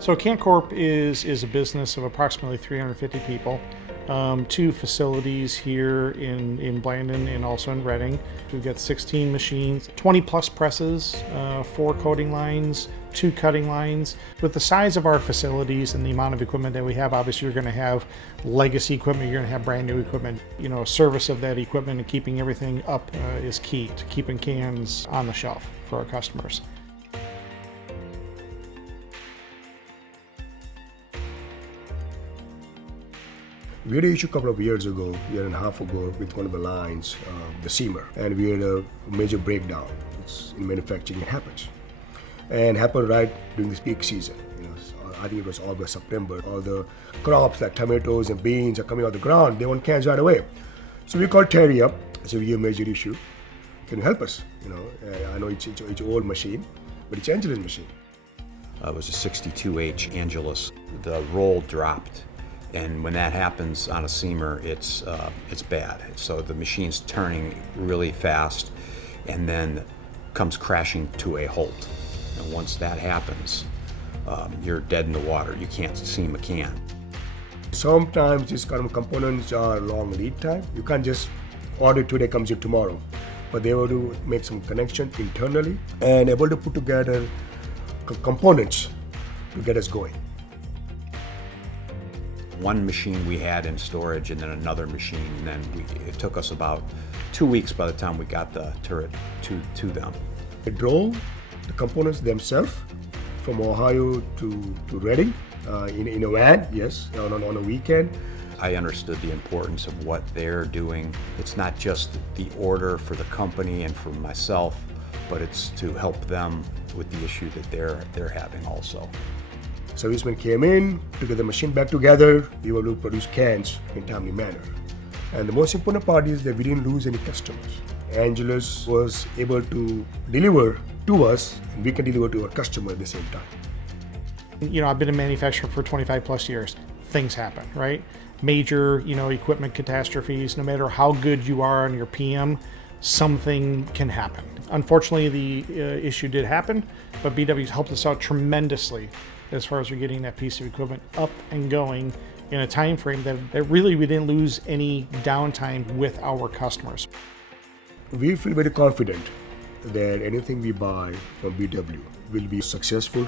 So Corp is a business of approximately 350 people. Two facilities here in Blandon and also in Reading. We've got 16 machines, 20 plus presses, 4 coating lines, 2 cutting lines. With the size of our facilities and the amount of equipment that we have, obviously you're going to have legacy equipment, you're going to have brand new equipment. Service of that equipment and keeping everything up is key to keeping cans on the shelf for our customers. We had an issue a couple of years ago, year and a half ago, with one of the lines, the seamer, and we had a major breakdown. It's in manufacturing, it happens. And happened right during this peak season. So I think it was August, September. All the crops like tomatoes and beans are coming out of the ground. They want cans right away. So we called Terry up. So we have a major issue. Can you help us? I know it's an old machine, but it's Angelus machine. It was a 62H Angelus. The roll dropped. And when that happens on a seamer, it's bad. So the machine's turning really fast and then comes crashing to a halt. And once that happens, you're dead in the water. You can't seam a can. Sometimes these kind of components are long lead time. You can't just order today, comes in tomorrow. But they were to make some connection internally and able to put together components to get us going. One machine we had in storage and then another machine, and then it took us about 2 weeks by the time we got the turret to them. They drove the components themselves from Ohio to Reading in a van, yes, on a weekend. I understood the importance of what they're doing. It's not just the order for the company and for myself, but it's to help them with the issue that they're having also. Servicemen came in to get the machine back together. We were able to produce cans in a timely manner. And the most important part is that we didn't lose any customers. Angelus was able to deliver to us, and we can deliver to our customer at the same time. I've been a manufacturer for 25 plus years. Things happen, right? Major, equipment catastrophes. No matter how good you are on your PM, something can happen. Unfortunately, the issue did happen, but BW's helped us out tremendously as far as we're getting that piece of equipment up and going in a time frame that really we didn't lose any downtime with our customers. We feel very confident that anything we buy from BW will be successful.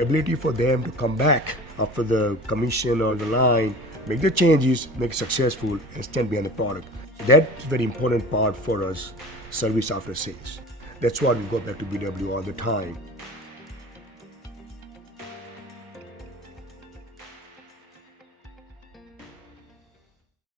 Ability for them to come back after the commission or the line, make the changes, make it successful, and stand behind the product. That's a very important part for us, service after sales. That's why we go back to BW all the time.